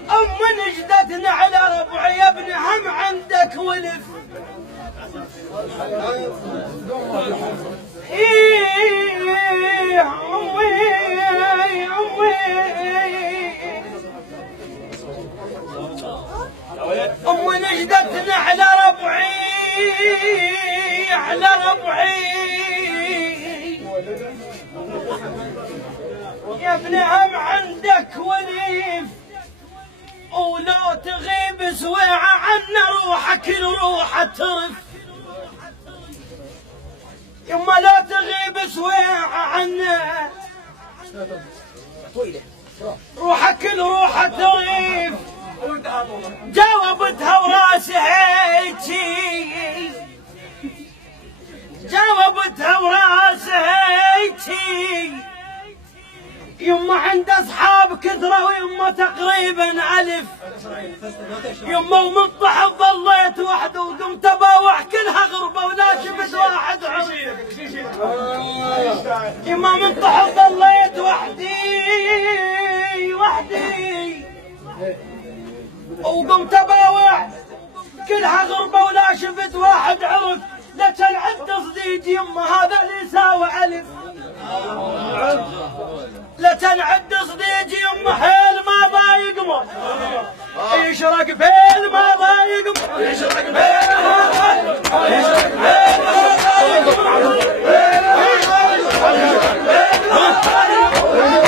أم نجدتنا على ربعي يا ابن هم عندك ولف. أم نجدتنا على ربعي على ربعي يا ابن هم عندك وليف، ولو تغيب سويعة عنا روحك الروح ترف. يما لا تغيب سويعة عنا روحك الروح تغيب. جاوبتها وراسها هيجي، جاوبتها وراسها هيجي. يما عند اصحاب كثره ويما تقريبا الف. يما ومن طحت ظليت وحده وقمت اباوح كلها غربه ولا شفت واحد عرف. يما من طحت ظليت وحدي وحدي وقمت اباوح كلها غربه ولا شفت واحد عرف. لا تنعد صديق يما هذا اللي يساوي الف. لا تنعد صديق يما حيل ما ضايقمه، يشرق فيل ما ضايقمه، يشرق فيل ما ضايقمه، يشرق فيل ما ضايقمه، يشرق فيل ما ضايقمه.